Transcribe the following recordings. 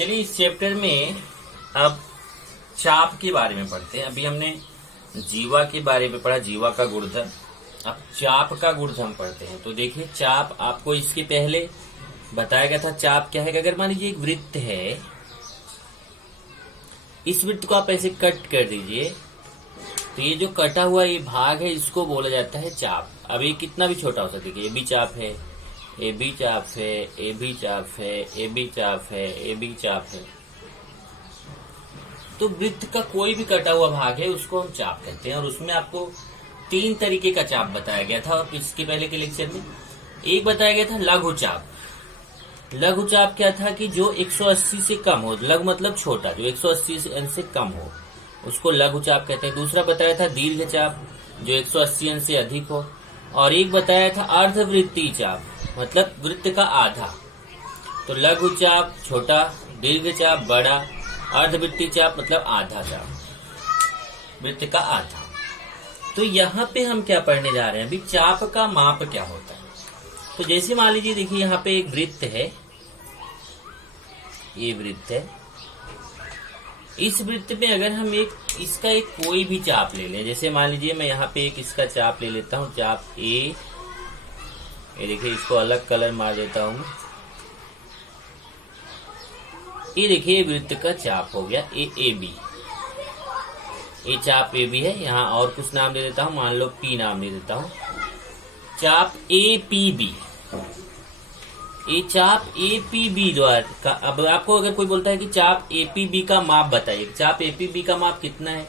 चलिए इस चैप्टर में अब चाप के बारे में पढ़ते हैं। अभी हमने जीवा के बारे में पढ़ा, जीवा का गुणधर्म। अब चाप का गुणधर्म पढ़ते हैं। तो देखिए चाप आपको इसके पहले बताया गया था। चाप क्या है कि अगर मान लीजिए एक वृत्त है, इस वृत्त को आप ऐसे कट कर दीजिए तो ये जो कटा हुआ ये भाग है इसको बोला जाता है चाप। अब ये कितना भी छोटा हो सकता है। ये भी चाप है, ए बी चाप है, ए बी चाप है, ए बी चाप है, ए बी चाप है। तो वृत्त का कोई भी कटा हुआ भाग है उसको हम चाप कहते हैं। और उसमें आपको 3 तरीके का चाप बताया गया था। और इसके पहले के लेक्चर में एक बताया गया था लघु चाप। लघु चाप क्या था कि जो 180 से कम हो, लघु मतलब छोटा, जो 180 अंश से कम हो उसको लघु चाप कहते हैं। दूसरा बताया था दीर्घ चाप, जो 180 अंश से अधिक हो। और एक बताया था अर्धवृत्तीय चाप, मतलब वृत्त का आधा। तो लघु चाप छोटा, दीर्घ चाप बड़ा, अर्धवृत्तीय चाप मतलब आधा चाप, वृत्त का आधा। तो यहाँ पे हम क्या पढ़ने जा रहे हैं, अभी चाप का माप क्या होता है। तो जैसे मान लीजिए देखिए यहाँ पे एक वृत्त है, ये वृत्त है। इस वृत्त में अगर हम इसका एक कोई भी चाप ले लें, जैसे मान लीजिए मैं यहाँ पे एक इसका चाप ले लेता हूँ, चाप ए। ये देखिए इसको अलग कलर मार देता हूँ। ये देखिए वृत्त का चाप हो गया ए बी। ये चाप ए बी है। यहाँ और कुछ नाम दे देता हूँ, मान लो पी नाम दे देता हूँ, चाप ए पी बी। ये चाप ए पी बी द्वारा का, अब आपको अगर कोई बोलता है कि चाप ए पी बी का माप बताइए, चाप ए पी बी का माप कितना है,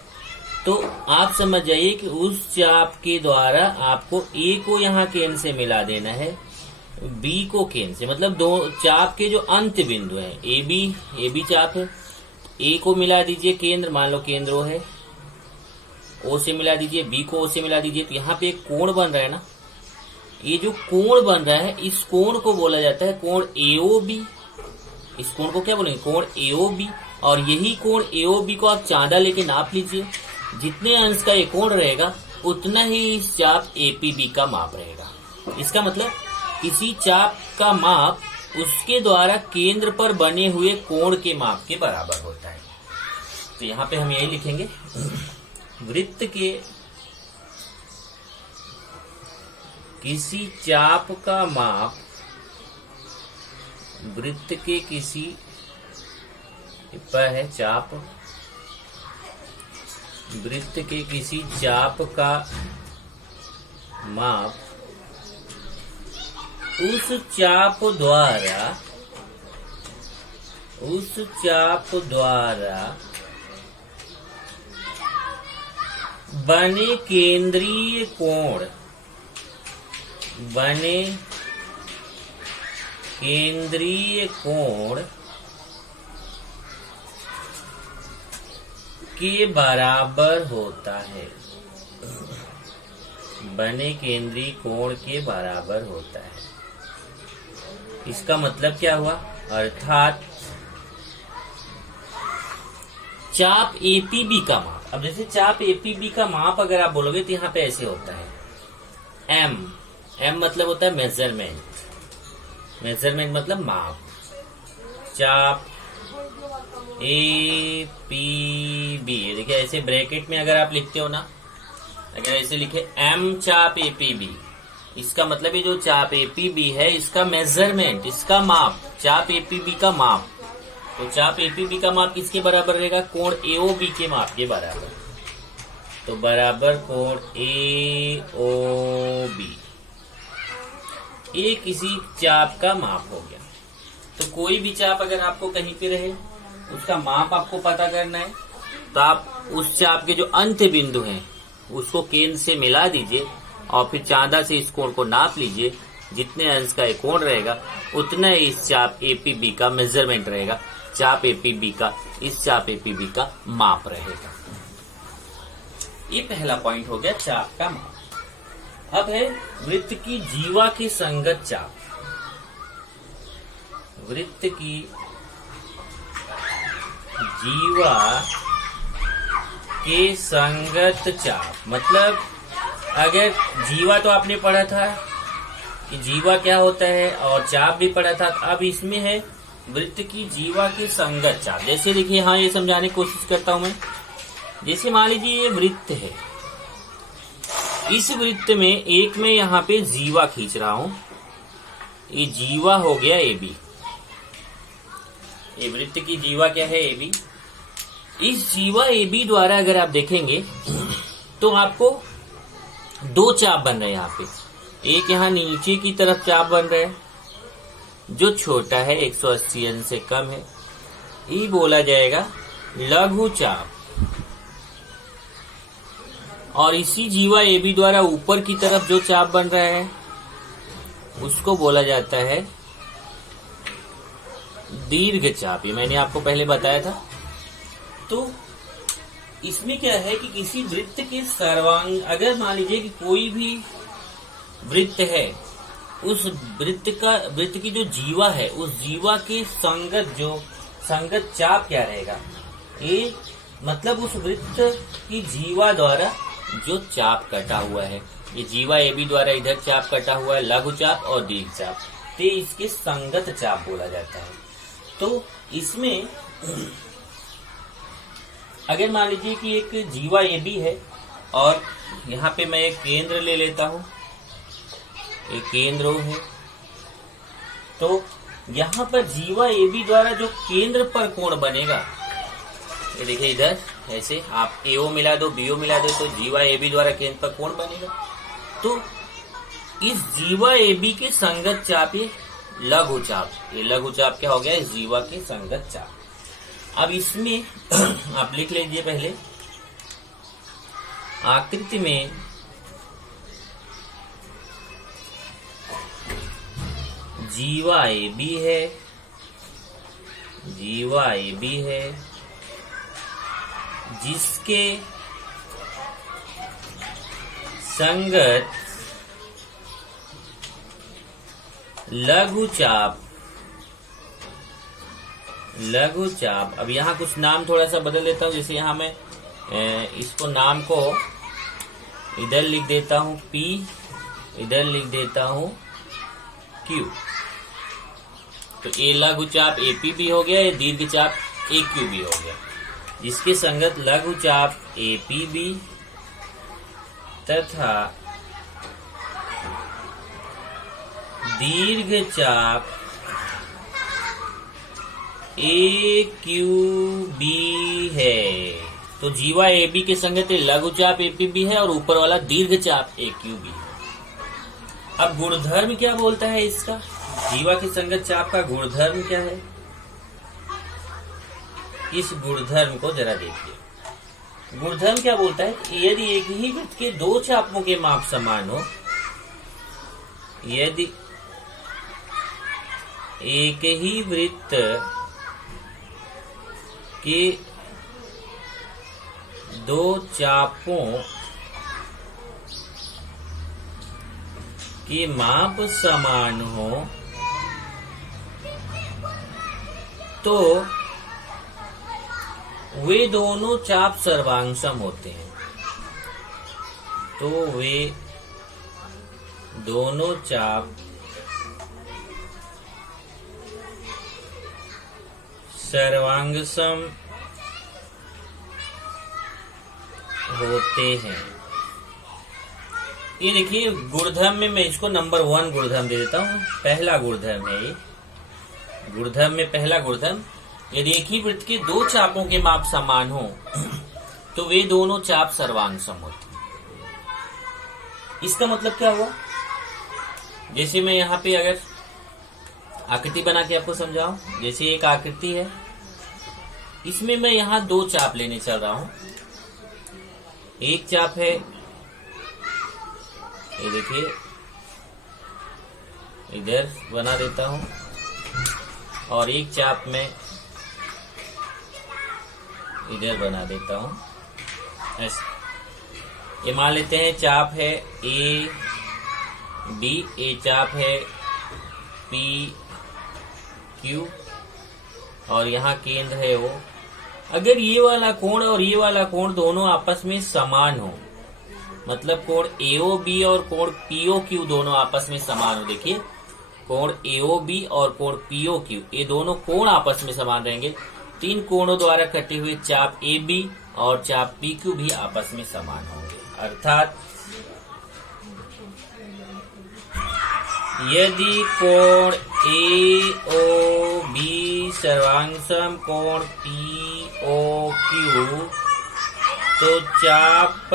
तो आप समझ जाइए कि उस चाप के द्वारा आपको ए को यहाँ केंद्र से मिला देना है, बी को केंद्र से, मतलब दो चाप के जो अंत बिंदु है, ए बी चाप है, ए को मिला दीजिए केंद्र, मान लो केंद्र ओ है, ओ से मिला दीजिए, बी को ओ से मिला दीजिए। तो यहाँ पे एक कोण बन रहा है ना, ये जो कोण बन रहा है इस कोण को बोला जाता है कोण एओबी। इस कोण को क्या बोलेंगे, कोण एओबी। और यही कोण एओबी को आप चांदा लेके नाप लीजिए, जितने अंश का ये कोण रहेगा उतना ही इस चाप एपीबी का माप रहेगा। इसका मतलब किसी चाप का माप उसके द्वारा केंद्र पर बने हुए कोण के माप के बराबर होता है। तो यहाँ पे हम यही लिखेंगे, वृत्त के किसी चाप का माप वृत्त के किसी पर है चाप, वृत्त के किसी चाप का माप उस चाप द्वारा बने केंद्रीय कोण, के बराबर होता है। बने केंद्रीय कोण के बराबर होता है। इसका मतलब क्या हुआ, अर्थात चाप एपीबी का माप। अब जैसे चाप एपीबी का माप अगर आप बोलोगे तो यहाँ पे ऐसे होता है, एम मतलब होता है मेजरमेंट मतलब माप। चाप ए पी बी, देखिए ऐसे ब्रैकेट में अगर आप लिखते हो ना, अगर ऐसे लिखे एम चाप ए पी बी, इसका मतलब ये जो चाप ए पी बी है इसका मेजरमेंट, इसका माप, चाप ए पी बी का माप। तो चाप ए पी बी का माप किसके बराबर रहेगा, कोण एओ बी के माप के बराबर। तो बराबर कोण ए ओ बी, ये किसी चाप का माप हो गया। तो कोई भी चाप अगर आपको कहीं पे रहे उसका माप आपको पता करना है, तो आप उस चाप के जो अंत बिंदु हैं उसको केंद्र से मिला दीजिए और फिर चांदा से इस कोण को नाप लीजिए। जितने अंश का एक कोण रहेगा उतना ही इस चाप एपीबी का मेजरमेंट रहेगा, चाप एपीबी का, इस चाप एपीबी का माप रहेगा। ये पहला पॉइंट हो गया चाप का माप। अब है वृत्त की जीवा के संगत चाप। वृत्त की जीवा के संगत चाप, मतलब अगर जीवा तो आपने पढ़ा था कि जीवा क्या होता है और चाप भी पढ़ा था। अब इसमें है वृत्त की जीवा के संगत चाप। जैसे देखिए, हाँ, ये समझाने की कोशिश करता हूं मैं। जैसे मान लीजिए ये वृत्त है, इस वृत्त में एक में यहाँ पे जीवा खींच रहा हूं, ये जीवा हो गया AB। ये वृत्त की जीवा क्या है? AB। इस जीवा AB द्वारा अगर आप देखेंगे तो आपको दो चाप बन रहे हैं यहाँ पे। एक यहाँ नीचे की तरफ चाप बन रहा है जो छोटा है, 180 अंश से कम है, ये बोला जाएगा लघु चाप। और इसी जीवा AB द्वारा ऊपर की तरफ जो चाप बन रहा है उसको बोला जाता है दीर्घ चाप। ये मैंने आपको पहले बताया था। तो इसमें क्या है कि किसी वृत्त के सर्वांग, अगर मान लीजिए कि कोई भी वृत्त है, उस वृत्त की जो जीवा है, उस जीवा के संगत चाप क्या रहेगा? ये मतलब उस वृत्त की जीवा द्वारा जो चाप कटा हुआ है, ये जीवा AB द्वारा इधर चाप कटा हुआ है, लघु चाप और दीर्घ चाप, तो इसके संगत चाप बोला जाता है। तो इसमें अगर मान लीजिए कि एक जीवा AB है और यहाँ पे मैं एक केंद्र ले लेता हूँ, एक केंद्र है, तो यहाँ पर जीवा AB द्वारा जो केंद्र पर कोण बनेगा, ये देखिए इधर ऐसे आप AO मिला दो, BO मिला दो, तो जीवा AB द्वारा केंद्र पर कोण बनेगा। तो इस जीवा AB के संगत चाप ये लघु चाप, ये लघु चाप क्या हो गया? इस जीवा के संगत चाप। अब इसमें आप लिख लीजिए पहले, आकृति में जीवा AB है, जीवा AB है जिसके संगत लघु चाप, लघु चाप। अब यहाँ कुछ नाम थोड़ा सा बदल देता हूँ। जैसे यहाँ मैं इसको नाम को इधर लिख देता हूँ P, इधर लिख देता हूँ Q। तो ये लघु चाप AP भी हो गया, ये दीर्घ चाप AQ भी हो गया, जिसके संगत लघु चाप APB तथा दीर्घ चाप AQB है। तो जीवा AB के संगत लघु चाप APB है और ऊपर वाला दीर्घ चाप AQB है। अब गुणधर्म क्या बोलता है इसका? जीवा के संगत चाप का गुणधर्म क्या है? इस गुणधर्म को जरा देखिए। गुणधर्म क्या बोलता है कि यदि एक ही वृत्त के दो चापों के माप समान हो, यदि एक ही वृत्त के दो चापों के माप समान हो तो वे दोनों चाप सर्वांगसम होते हैं। तो वे दोनों चाप सर्वांगसम होते हैं। ये देखिए गुणधर्म में मैं इसको नंबर 1 गुणधर्म दे देता हूँ। पहला गुणधर्म है ये। गुणधर्म में पहला गुणधर्म, यदि एक ही वृत्त के दो चापों के माप समान हो तो वे दोनों चाप सर्वांगसम होते हैं। इसका मतलब क्या हुआ? जैसे मैं यहाँ पे अगर आकृति बना के आपको समझाऊं, जैसे एक आकृति है, इसमें मैं यहाँ दो चाप लेने चल रहा हूं। एक चाप है, ये देखिए इधर बना देता हूं, और एक चाप में इधर बना देता हूं ऐसे। ये मान लेते हैं चाप है ए बी, ए चाप है पी क्यू, और यहाँ केंद्र है O। अगर ये वाला कोण और ये वाला कोण दोनों आपस में समान हो, मतलब कोण AOB और कोण POQ दोनों आपस में समान हो। देखिए कोण AOB और कोण POQ, ये दोनों कोण आपस में समान रहेंगे। 3 कोणों द्वारा कटे हुए चाप AB और चाप PQ भी आपस में समान होंगे। अर्थात यदि कोण AOB सर्वांगसम कोण POQ, तो चाप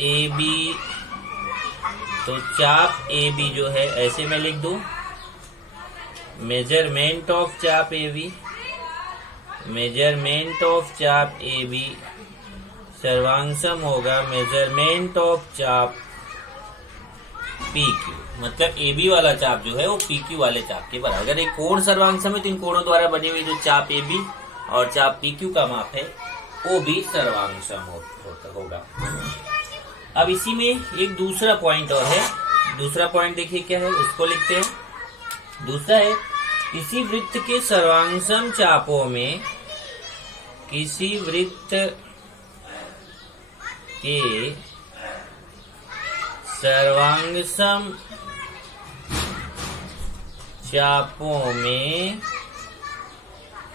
AB जो है ऐसे मैं लिख दूं, मेजरमेंट ऑफ चाप AB सर्वांगसम होगा मेजरमेंट ऑफ चाप PQ। मतलब AB वाला चाप जो है वो PQ वाले चाप के बराबर। अगर एक कोण सर्वांगसम है तो इन कोणों द्वारा बने हुए जो चाप AB और चाप PQ का माप है वो भी सर्वांगसम होगा। अब इसी में एक दूसरा पॉइंट और है। दूसरा पॉइंट देखिए क्या है, उसको लिखते हैं। दूसरा है, किसी वृत्त के सर्वांगसम चापों में किसी वृत्त के सर्वांगसम चापों में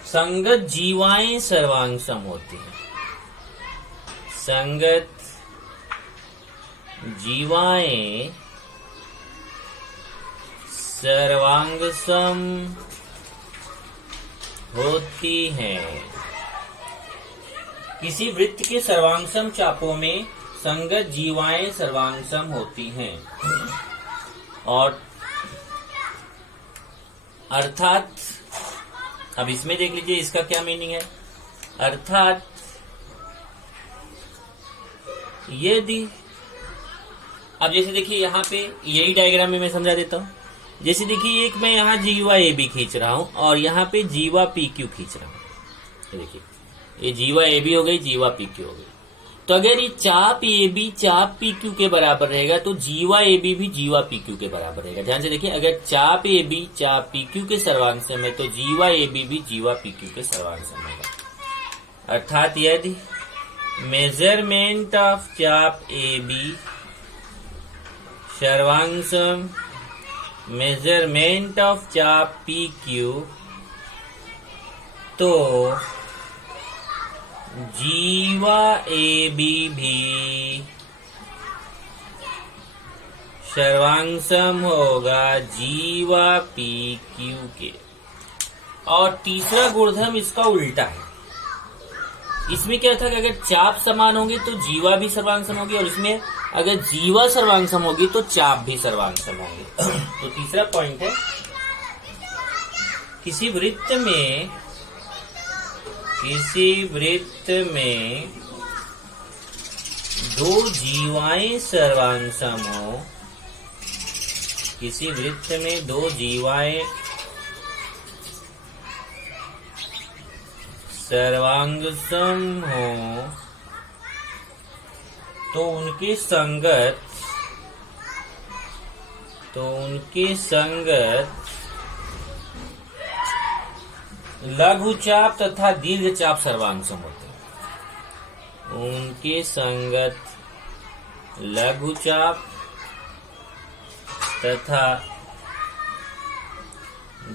संगत जीवाएं सर्वांगसम होती हैं। संगत जीवाएं सर्वांगसम होती हैं। किसी वृत्त के सर्वांगसम चापों में संगत जीवाएं सर्वांगसम होती हैं। और अर्थात अब इसमें देख लीजिए इसका क्या मीनिंग है। अर्थात यदि, अब जैसे देखिए यहाँ पे यही डायग्राम में मैं समझा देता हूँ। जैसे देखिए एक मैं यहाँ जीवा AB खींच रहा हूँ और यहाँ पे जीवा PQ खींच रहा हूँ। देखिए ये जीवा AB हो गई, जीवा PQ हो गई। तो अगर ये चाप AB चाप PQ के बराबर रहेगा तो जीवा AB भी जीवा PQ के बराबर रहेगा। ध्यान से देखिए, अगर चाप AB चाप PQ के सर्वांगसम है तो जीवा AB भी जीवा PQ के सर्वांगसम होगा। अर्थात यदि मेजरमेंट ऑफ चाप AB सर्वांगसम मेजरमेंट ऑफ चाप PQ, तो जीवा AB भी सर्वांगसम होगा जीवा PQ के। और तीसरा गुणधर्म इसका उल्टा है। इसमें क्या था कि अगर चाप समान होंगे तो जीवा भी सर्वांगसम होगी, और इसमें अगर जीवा सर्वांगसम होगी तो चाप भी सर्वांगसम होंगे। तो तीसरा पॉइंट है, किसी वृत्त में दो जीवाएं सर्वांगसम हो, किसी वृत्त में दो जीवाएं सर्वांगसम हो तो उनके संगत लघुचाप तथा दीर्घचाप सर्वांगसम होते हैं। उनके संगत लघुचाप तथा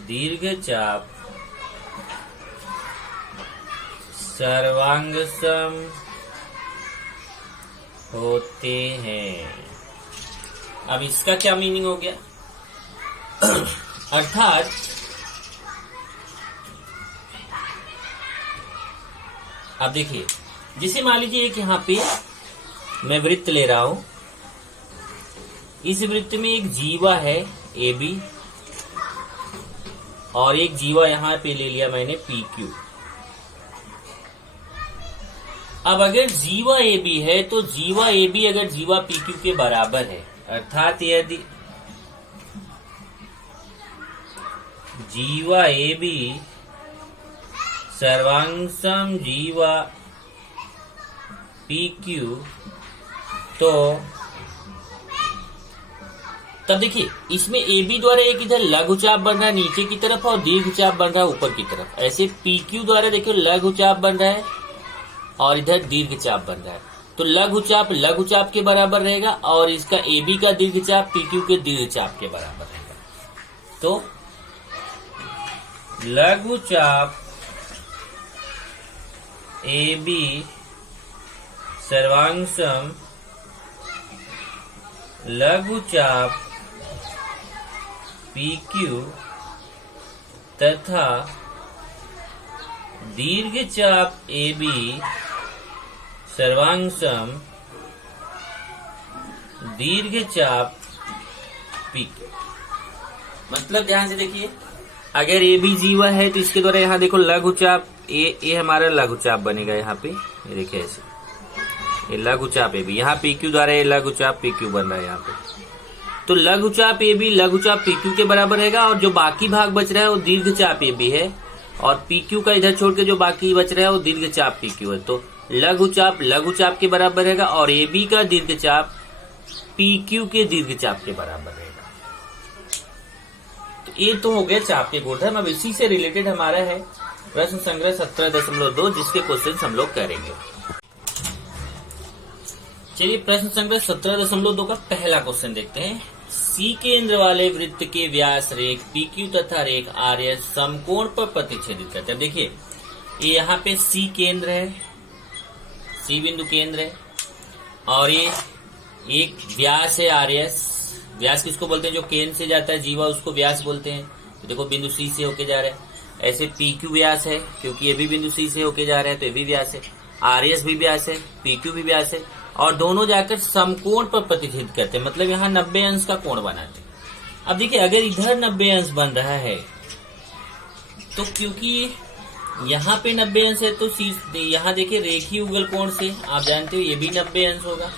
दीर्घचाप सर्वांगसम होते हैं। अब इसका क्या मीनिंग हो गया? अर्थात अब देखिए, जैसे मान लीजिए एक यहाँ पे मैं वृत्त ले रहा हूं। इस वृत्त में एक जीवा है AB और एक जीवा यहाँ पे ले लिया मैंने PQ। अब अगर जीवा AB है तो जीवा AB अगर जीवा PQ के बराबर है, अर्थात यदि जीवा AB सर्वांगसम जीवा PQ, तो तब देखिए इसमें AB द्वारा एक इधर लघुचाप बन रहा है नीचे की तरफ और दीर्घचाप बन रहा है ऊपर की तरफ। ऐसे PQ द्वारा देखिए लघुचाप बन रहा है और इधर दीर्घचाप बन रहा है। तो लघुचाप के बराबर रहेगा और इसका AB का दीर्घचाप PQ के दीर्घचाप के बराबर रहेगा। तो लघु चाप AB सर्वांशम लघु चाप PQ तथा दीर्घ चाप AB सर्वांशम दीर्घ चाप PQ। मतलब ध्यान से देखिए, अगर AB जीवा है तो इसके द्वारा यहाँ देखो लघु चाप ए हमारा लघु चाप बनेगा। यहाँ पे ये देखिए ऐसे, ये लघु चाप AB, यहाँ PQ द्वारा ये लघु चाप PQ बन रहा है यहाँ पे। तो लघु चाप AB लघु चाप PQ के बराबर रहेगा, और जो बाकी भाग बच रहा है वो दीर्घ चाप AB है, और PQ का इधर छोड़ के जो बाकी बच रहा है वो दीर्घ चाप PQ है। तो लघु चाप के बराबर रहेगा, और AB का दीर्घ चाप PQ के दीर्घ चाप के बराबर रहेगा। तो ये तो हो गया चाप के गुणधर्म। अब इसी से रिलेटेड हमारा है प्रश्न संग्रह 17.2, जिसके क्वेश्चन हम लोग करेंगे। चलिए प्रश्न संग्रह 17.2 का पहला क्वेश्चन देखते हैं। सी केंद्र वाले वृत्त के व्यास रेख PQ तथा रेख RS समकोण पर प्रतिच्छेदित करते हैं। देखिए ये यहाँ पे C केंद्र है, C बिंदु केंद्र है, और ये एक व्यास है RS। व्यास किसको बोलते हैं? जो केंद्र से जाता है जीवा, उसको व्यास बोलते हैं। तो देखो बिंदु C से होके जा रहा है। ऐसे PQ व्यास है, क्योंकि ये भी बिंदु C से होके जा रहा है तो ये भी व्यास है। RS भी व्यास है, PQ भी व्यास है, और दोनों जाकर समकोण पर प्रतिच्छेद करते हैं, मतलब यहाँ 90 अंश का कोण बनाते हैं। अब देखिए अगर इधर 90 अंश बन रहा है तो क्योंकि यहाँ पे 90 अंश है तो यहाँ देखिए रेखीय उगल कोण से आप जानते हो ये भी 90 अंश होगा,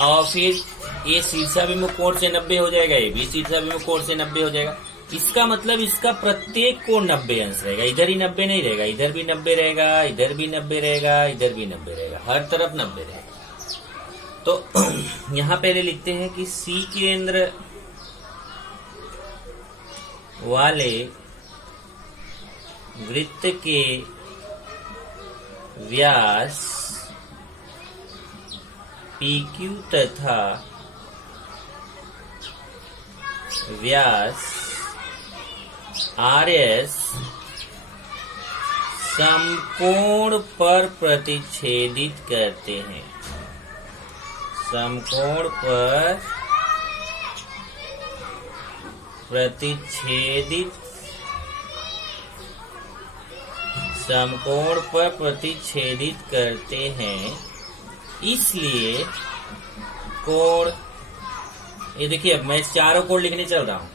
और फिर ये शीर्षाभिमुख कोण से 90 हो जाएगा, ये भी शीर्षाभिमुख कोण से 90 हो जाएगा। इसका मतलब इसका प्रत्येक कोण 90 अंश रहेगा। इधर ही 90 नहीं रहेगा, इधर भी 90 रहेगा, इधर भी 90 रहेगा, इधर भी 90 रहेगा, हर तरफ 90 रहेगा। तो यहाँ पहले लिखते हैं कि सी केंद्र वाले वृत्त के व्यास PQ तथा व्यास RS समकोण पर प्रतिच्छेदित करते हैं। समकोण पर प्रतिच्छेदित करते हैं, इसलिए कोण, ये देखिए अब मैं चारों कोण लिखने चल रहा हूं।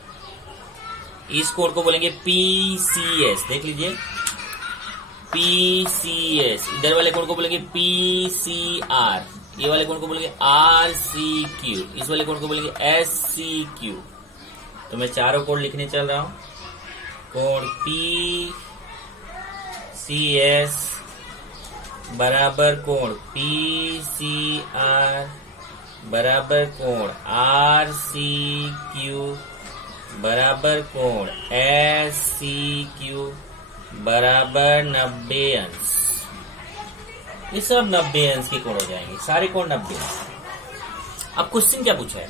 इस कोण को बोलेंगे PCS, देख लीजिए PCS। इधर वाले कोण को बोलेंगे PCR, ये वाले कोण को बोलेंगे RCQ, इस वाले कोण को बोलेंगे SCQ। तो मैं चारों कोण लिखने चल रहा हूं। कोण PCS बराबर कोण PCR बराबर कोण RCQ बराबर कोण SCQ बराबर 90 अंश। ये सब 90 अंश के कोण हो जाएंगे, सारे कोण 90 अंश। अब क्वेश्चन क्या पूछा है?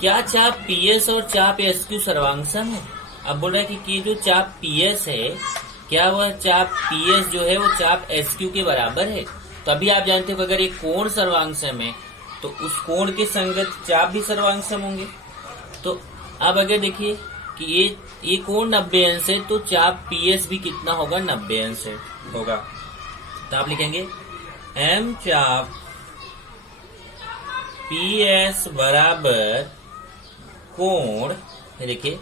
क्या चाप PS और चाप SQ सर्वांगसम है? अब बोल रहा है कि जो चाप PS है, क्या वह चाप PS जो है वो चाप SQ के बराबर है? तो अभी आप जानते हो कि अगर एक कोण सर्वांगसम है तो उस कोण के संगत चाप भी सर्वांगसम होंगे। तो अब अगर देखिए कि ये कोण 90 अंश है तो चाप PS भी कितना होगा? 90 अंश होगा। तो आप लिखेंगे M चाप PS बराबर कोण, देखिए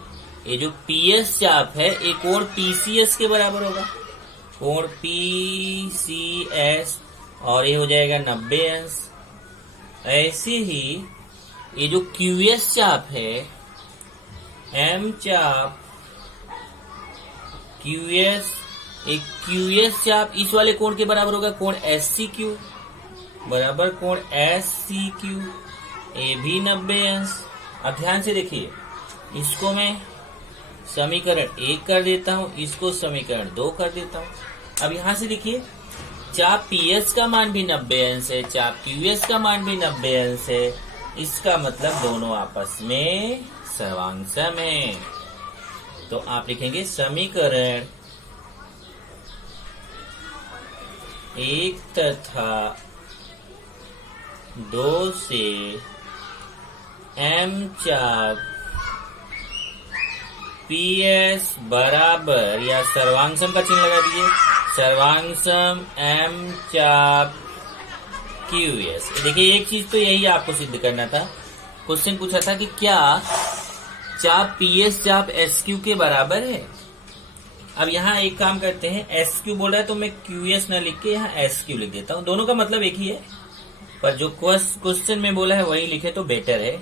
ये जो PS चाप है ये कोण PCS के बराबर होगा, कोण PCS, और ये हो जाएगा 90 अंश। ऐसे ही ये जो QS चाप है, M चाप QS, एक QS चाप इस वाले कोण के बराबर होगा, कोण SCQ बराबर कोण SCQ, ये भी 90 अंश। अब ध्यान से देखिए, इसको मैं समीकरण 1 कर देता हूं, इसको समीकरण 2 कर देता हूं। अब यहां से देखिए चाप PS का मान भी 90 अंश है, चाप QS का मान भी 90 अंश है, इसका मतलब दोनों आपस में सर्वांगसम है। तो आप लिखेंगे समीकरण 1 तथा 2 से m चाप PS बराबर, या सर्वांगसम का चिन्ह लगा दीजिए, सर्वांगसम m चाप QS। देखिए एक चीज तो यही आपको सिद्ध करना था। क्वेश्चन पूछा था कि क्या चाप PS चाप SQ के बराबर है। अब यहाँ एक काम करते हैं, SQ बोल रहा है तो मैं QS न लिख के यहाँ SQ लिख देता हूँ। दोनों का मतलब एक ही है, पर जो क्वेश्चन में बोला है वही लिखे तो बेटर है।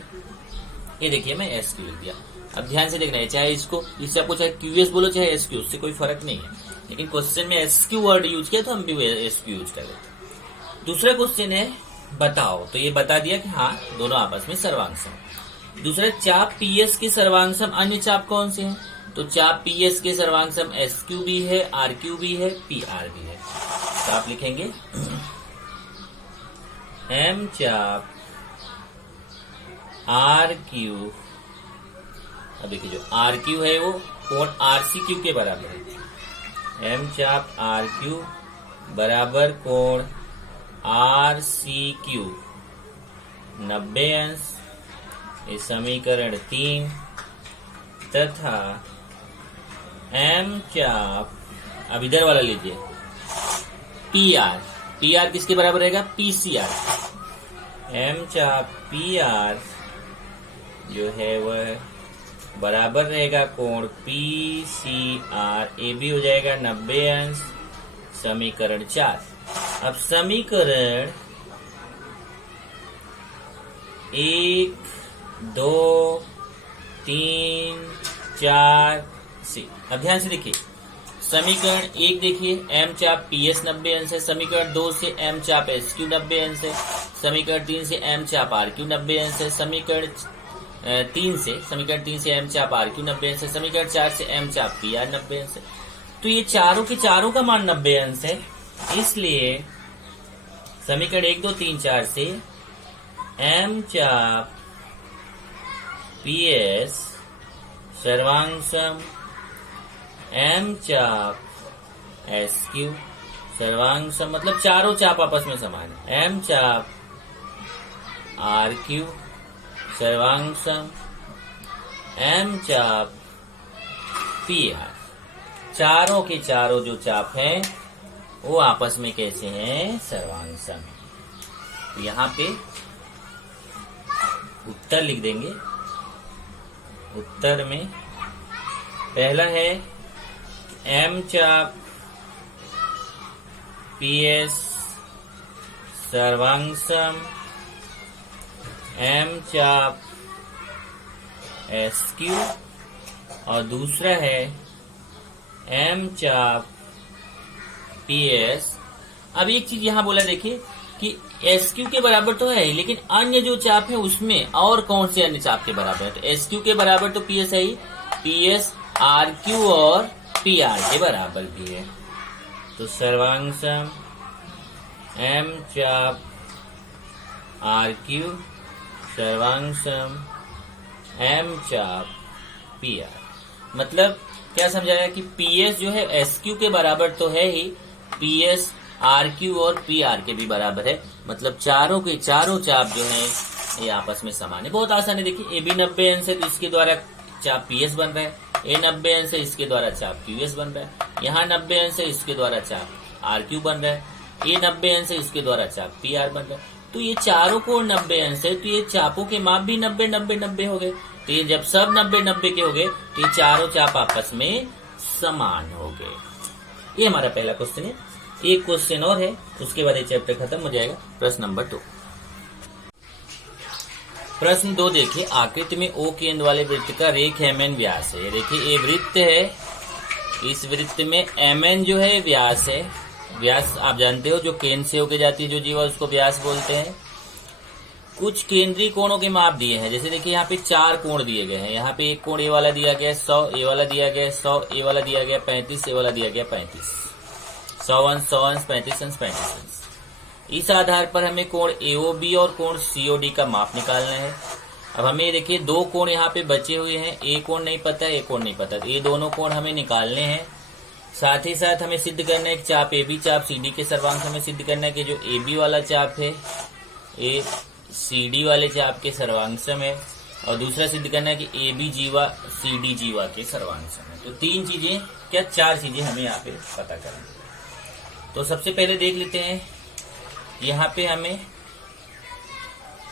ये देखिए मैं SQ लिख दिया। अब ध्यान से देखना है, चाहे इससे आपको चाहे QS बोलो चाहे SQ, उससे कोई फर्क नहीं है, लेकिन क्वेश्चन में SQ वर्ड यूज किया तो हम भी SQ यूज कर लेते। दूसरा क्वेश्चन है बताओ, तो ये बता दिया कि हाँ दोनों आपस में सर्वांगसम। दूसरा, चाप PS के सर्वांगसम अन्य चाप कौन से हैं? तो चाप PS के सर्वांगसम SQ भी है, RQ भी है, PR भी है। तो आप लिखेंगे M चाप RQ। अब देखिए जो RQ है वो कोण RCQ के बराबर है। M चाप RQ बराबर कोण RCQ 90 अंश, ये समीकरण 3। तथा M चाप, अब इधर वाला लीजिए, PR किसके बराबर रहेगा? PCR। M चाप PR जो है वह बराबर रहेगा कोण PCR, ये भी हो जाएगा 90 अंश, समीकरण 4। अब समीकरण 1, 2, 3, 4 से, अब ध्यान से देखिए, समीकरण 1 देखिए M चाप PS 90 अंश है, समीकरण 2 से M चाप SQ 90 अंश है, समीकरण 3 से M चाप RQ 90 अंश है, समीकरण 3 से M चाप RQ 90 अंश है, समीकरण 4 से M चाप PR 90 अंश है। तो ये चारों के चारों का मान 90 अंश है, इसलिए समीकरण 1, 2, 3, 4 से M चाप PS सर्वांगसम M चाप SQ सर्वांगसम, मतलब चारों चाप आपस में समान है। M चाप RQ सर्वांगसम M चाप PR, चारों के चारों जो चाप हैं वो आपस में कैसे हैं? सर्वांगसम। तो यहाँ पे उत्तर लिख देंगे। उत्तर में पहला है M चाप PS सर्वांगसम M चाप SQ, और दूसरा है M चाप PS। अब एक चीज यहाँ बोला देखिए कि SQ के बराबर तो है ही, लेकिन अन्य जो चाप है उसमें और कौन से अन्य चाप के बराबर है? तो SQ के बराबर तो PS है ही, PS RQ और PR के बराबर भी है। तो सर्वांगसम M चाप RQ सर्वांगसम M चाप PR। मतलब क्या समझाया कि PS जो है SQ के बराबर तो है ही, PS RQ और PR के भी बराबर है। मतलब चारों के चारों चाप जो है ये आपस में समान है। बहुत आसान है, देखिए AB 90 अंश है तो इसके द्वारा चाप PS बन रहा है, A 90 अंश है इसके द्वारा चाप QS बन रहा है, यहाँ 90 अंश है इसके द्वारा चाप RQ बन रहा है, A 90 अंश है इसके द्वारा चाप PR बन रहा है। तो ये चारों को 90 अंश है, तो ये चापों के माप भी 90 90 90 हो गए। तो ये जब सब 90 90 के हो गए तो ये चारों चाप आपस में समान हो गए। ये हमारा पहला क्वेश्चन है। एक क्वेश्चन और है, उसके बाद ये चैप्टर खत्म हो जाएगा। प्रश्न नंबर 2। प्रश्न 2 देखिए, आकृति में O केंद्र वाले वृत्त का रेख MN व्यास है। देखिए ये वृत्त है, इस वृत्त में MN जो है व्यास है। व्यास आप जानते हो जो केंद्र से होके जाती है जो जीवा, उसको व्यास बोलते हैं। कुछ केंद्रीय कोणों के माप दिए हैं, जैसे देखिए यहाँ पे 4 कोण दिए गए हैं। यहाँ पे एक कोण ए वाला दिया गया 100, ए वाला दिया गया 100, ए वाला दिया गया 35, ए वाला दिया गया 35, 100 अंश 100 अंश 35 अंश 35 अंश। इस आधार पर हमें कोण AOB और कोण COD का माप निकालना है। अब हमें देखिए दो कोण यहाँ पे बचे हुए हैं, एक कोण नहीं पता है, एक कोण नहीं पता, तो ये दोनों कोण हमें निकालने हैं। साथ ही साथ हमें सिद्ध करना है कि चाप ए बी चाप सी डी के सर्वांश हमें सिद्ध करना है कि जो ए बी वाला चाप है ये सी डी वाले चाप के सर्वांशम है, और दूसरा सिद्ध करना है कि ए बी जीवा सी डी जीवा के सर्वांशम है। तो तीन चीजें, क्या चार चीजें हमें यहाँ पे पता करना। तो सबसे पहले देख लेते हैं यहाँ पे हमें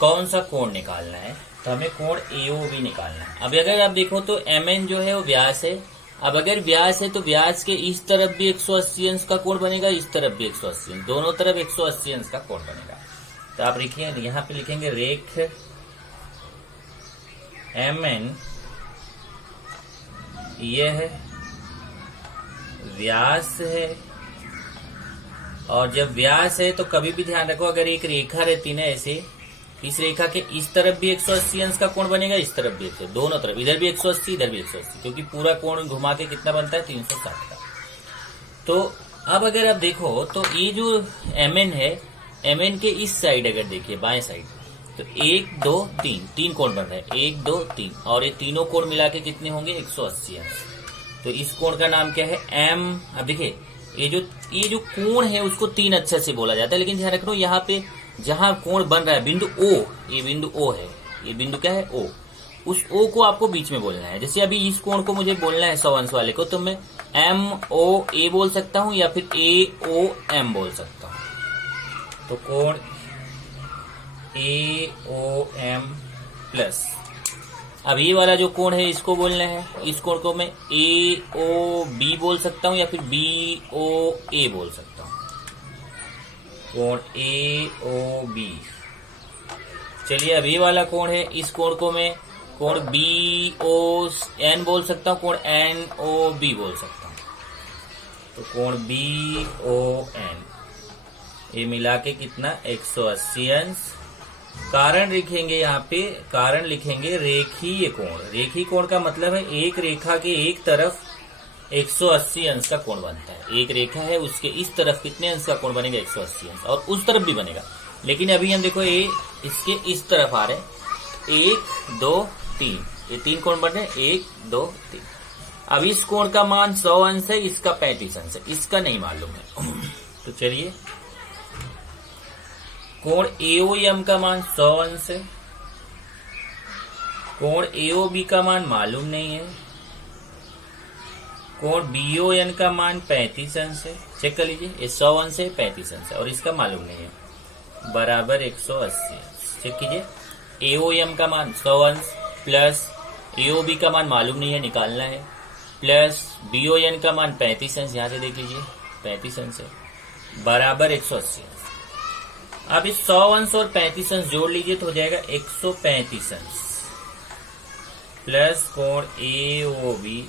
कौन सा कोण निकालना है। तो हमें कोण AOB निकालना है। अब अगर आप देखो तो MN जो है वो व्यास है। अब अगर व्यास है तो व्यास के इस तरफ भी 180 अंश का कोण बनेगा, इस तरफ भी 180 अंश, दोनों तरफ 180 अंश का कोण बनेगा। तो आप लिखिए, यहाँ पे लिखेंगे रेख MN यह व्यास है, और जब व्यास है तो कभी भी ध्यान रखो अगर एक रेखा रहती ना ऐसे, इस रेखा के इस तरफ भी 180 अंश का कोण बनेगा, इस तरफ भी 180, दोनों तरफ, इधर भी 180 इधर भी 180, क्योंकि पूरा कोण घुमा के कितना बनता है 360 का। तो अब अगर आप देखो तो ये जो MN है, MN के इस साइड अगर देखिए बाएं साइड, तो 1 2 3 तीन कोण बन रहे हैं, 1 2 3, और ये तीनों कोण मिला के कितने होंगे 180 अंश। तो इस कोण का नाम क्या है M। अब देखिए ये जो कोण है उसको तीन अक्षर से बोला जाता है, लेकिन ध्यान रखना यहाँ पे जहां कोण बन रहा है बिंदु O, ये बिंदु O है, ये बिंदु क्या है O, उस O को आपको बीच में बोलना है। जैसे अभी इस कोण को मुझे बोलना है 100 अंश वाले को, तो मैं MOA बोल सकता हूं या फिर AOM बोल सकता हूं। तो कोण AOM प्लस, अब ये वाला जो कोण है इसको बोलना है, इस कोण को मैं AOB बोल सकता हूं या फिर BOA बोल सकता हूं। कोण AOB। चलिए अब ये वाला कोण है, इस कोण को मैं कोण BON बोल सकता हूं, कोण NOB बोल सकता हूं। तो कोण BON ये मिला के कितना 180 अंश। कारण लिखेंगे यहाँ पे, कारण लिखेंगे रेखीय कोण। रेखीय कोण का मतलब है एक रेखा के एक तरफ 180 अंश का कोण बनता है। एक रेखा है उसके इस तरफ कितने अंश का कोण बनेगा 180 अंश, और उस तरफ भी बनेगा। लेकिन अभी हम देखो ये इसके इस तरफ आ रहे हैं, 1 2 3, ये तीन कोण बन रहे हैं, 1 2 3। अब इस कोण का मान 100 अंश है, इसका 35 अंश है, इसका नहीं मालूम है। तो चलिए कोण AOM का मान 100 अंश है, कोण AOB का मान मालूम नहीं है, कोण BON का मान 35 अंश है। चेक कर लीजिए, ये 100 अंश है, 35 अंश है, और इसका मालूम नहीं है, बराबर 180 अंश। चेक कीजिए, AOM का मान 100 अंश प्लस AOB का मान मालूम नहीं है, निकालना है, प्लस BON का मान 35 अंश, यहां से देख लीजिए 35 अंश है, बराबर 180 अंश। अब इस 100 अंश और 35 अंश जोड़ लीजिए तो हो जाएगा 135 अंश प्लस कोण AOB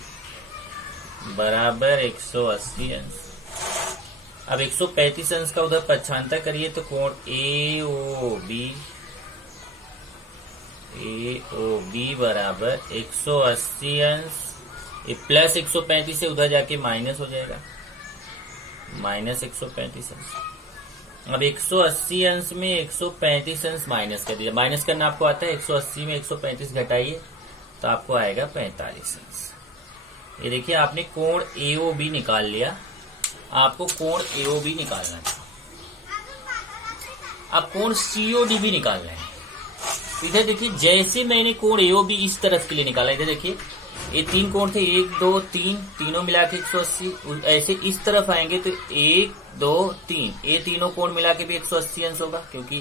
बराबर 180 अंश। अब 135 अंश का उधर पक्षांतर करिए तो कोण AOB बराबर 180 अंश, ये प्लस 135 से उधर जाके माइनस हो जाएगा, माइनस 135 अंश। अब 180 अंश में 135 अंश माइनस कर दिया, माइनस करना आपको आता है, 180 में 135 घटाइए तो आपको आएगा 45 अंश। ये देखिए आपने कोण AOB निकाल लिया, आपको कोण AOB निकालना था। अब कोण COD भी निकालना है। इधर देखिए जैसे मैंने कोण AOB इस तरफ के लिए निकाला, इधर देखिए ये तीन कोण थे, 1 2 3, तीनों मिला के 180। ऐसे इस तरफ आएंगे तो 1 2 3, ये तीनों कोण मिला के भी 180 अंश होगा, क्योंकि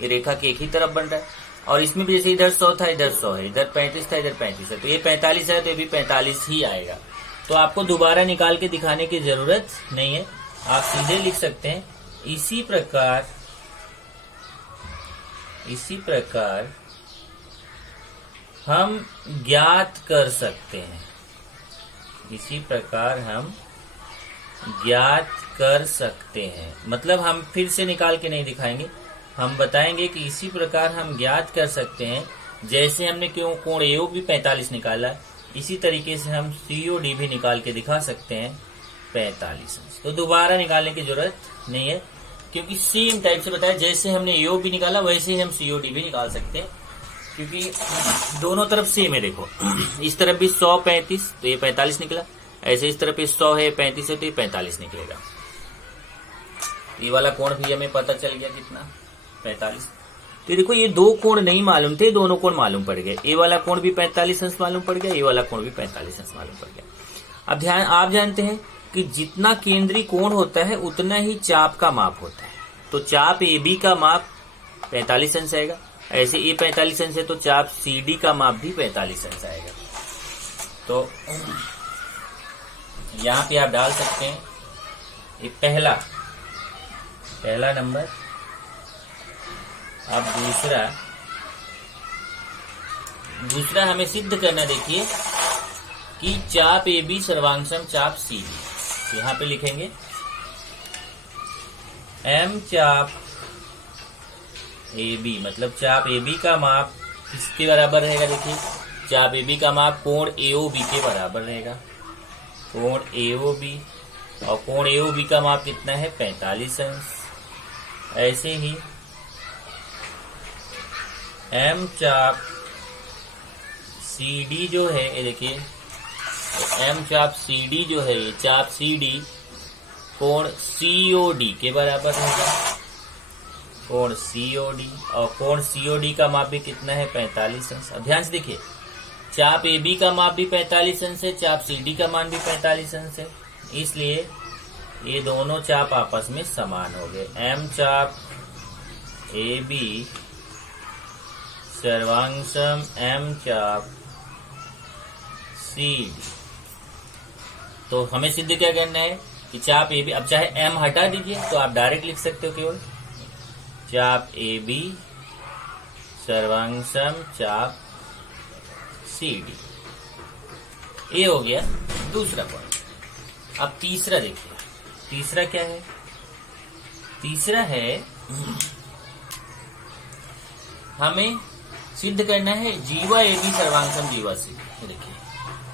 ये रेखा के एक ही तरफ बन रहा है। और इसमें भी जैसे इधर 100 था, इधर 100 है, इधर 35 था, इधर 35 है, तो ये 45 है तो ये भी 45 ही आएगा। तो आपको दोबारा निकाल के दिखाने की जरूरत नहीं है, आप सीधे लिख सकते हैं। इसी प्रकार हम ज्ञात कर सकते हैं, इसी प्रकार हम ज्ञात कर सकते हैं। मतलब हम फिर से निकाल के नहीं दिखाएंगे, हम बताएंगे कि इसी प्रकार हम ज्ञात कर सकते हैं। जैसे हमने क्यों कोण AOB 45 निकाला, इसी तरीके से हम COD भी निकाल के दिखा सकते हैं 45 अंश। तो दोबारा निकालने की जरूरत नहीं है, क्योंकि सेम टाइप से बताया, जैसे हमने AOB निकाला वैसे ही हम COD भी निकाल सकते हैं। क्योंकि दोनों तरफ सेम है। देखो इस तरफ भी 100 35 तो ये 45 निकला, ऐसे इस तरफ 100 है 35 है तो ये 45 निकलेगा। ये वाला कोण भी हमें पता चल गया कितना 45। तो देखो ये दो कोण नहीं मालूम थे, दोनों कोण मालूम पड़ गए। ये वाला कोण भी 45 अंश मालूम पड़ गया, ये वाला कोण भी 45 अंश मालूम पड़ गया। अब ध्यान, आप जानते हैं कि जितना केंद्रीय कोण होता है उतना ही चाप का माप होता है। तो चाप AB का माप 45 अंश आएगा, ऐसे ये 45 अंश है तो चाप CD का माप भी 45 अंश आएगा। तो यहाँ पे आप डाल सकते हैं ये पहला नंबर। अब दूसरा हमें सिद्ध करना, देखिए कि चाप AB सर्वांगसम चाप CD। यहां पे लिखेंगे M चाप AB, मतलब चाप AB का माप किसके बराबर रहेगा? देखिए चाप AB का माप कोण AOB के बराबर रहेगा, कोण AOB, और कोण AOB का माप कितना है? 45 अंश। ऐसे ही M चाप CD जो है, ये देखिए M चाप CD जो है, ये चाप CD कोण COD के बराबर होगा, कोण COD, और कोण COD का माप भी कितना है? 45 अंश। अब ध्यान से देखिए चाप AB का माप भी 45 अंश है, चाप CD का मान भी 45 अंश है, इसलिए ये दोनों चाप आपस में समान हो गए। M चाप AB सर्वांगसम M चाप CD। तो हमें सिद्ध क्या करना है कि चाप AB, अब चाहे M हटा दीजिए तो आप डायरेक्ट लिख सकते हो केवल चाप AB सर्वांगसम चाप CD। ये हो गया दूसरा पॉइंट। अब तीसरा देखिए, तीसरा क्या है? तीसरा है हमें सिद्ध करना है जीवा AB सर्वांगसम जीवा CD। देखिए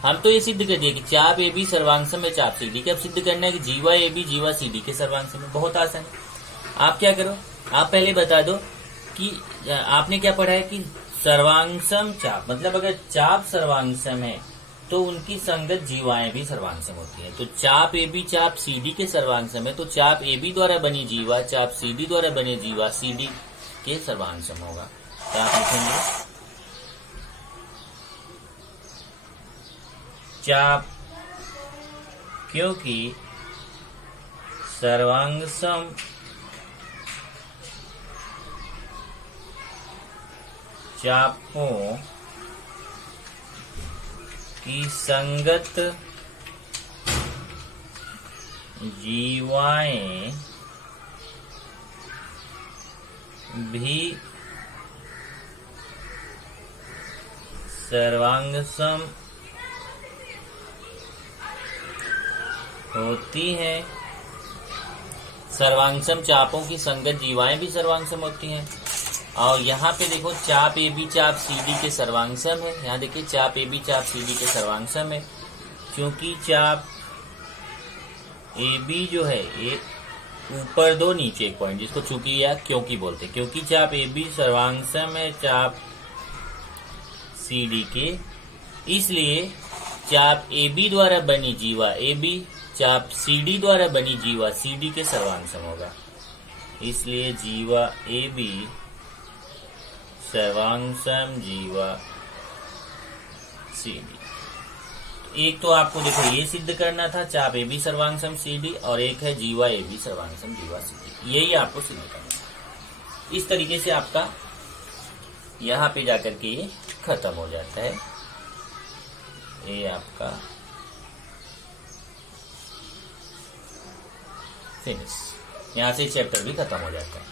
हम तो ये सिद्ध कर दिए कि चाप AB सर्वांगसम है चाप CD के। अब सिद्ध करना है कि जीवा AB जीवा CD के सर्वांगसम है। बहुत आसान है। आप क्या करो, आप पहले बता दो कि आपने क्या पढ़ा है कि सर्वांगसम चाप, मतलब अगर चाप सर्वांगसम है तो उनकी संगत जीवाएं भी सर्वांगसम होती है। तो चाप AB चाप CD के सर्वांगसम है तो चाप AB द्वारा बनी जीवा चाप CD द्वारा बने जीवा CD के सर्वांगसम होगा। तो आप लिखेंगे चाप, क्योंकि सर्वांगसम चापों की संगत जीवाएं भी सर्वांगसम होती हैं। सर्वांगसम चापों की संगत जीवाएं भी सर्वांगसम होती हैं। और यहाँ पे देखो चाप AB चाप CD के सर्वांगसम है। यहाँ देखिए चाप AB चाप CD के सर्वांगसम है, क्योंकि चाप AB जो है ये ऊपर दो नीचे एक पॉइंट, जिसको चूंकि या क्योंकि बोलते, क्योंकि चाप AB सर्वांगसम है चाप CD के, इसलिए चाप AB द्वारा बनी जीवा AB चाप CD द्वारा बनी जीवा CD के सर्वांगसम होगा। इसलिए जीवा AB सर्वांगसम जीवा CD। एक तो आपको देखो ये सिद्ध करना था चाप AB सर्वांगसम CD, और एक है जीवा AB सर्वांगसम जीवा CD। यही आपको सिद्ध करना है। इस तरीके से आपका यहाँ पे जाकर के ये खत्म हो जाता है। ये आपका फिनिश, यहाँ से चैप्टर भी खत्म हो जाता है।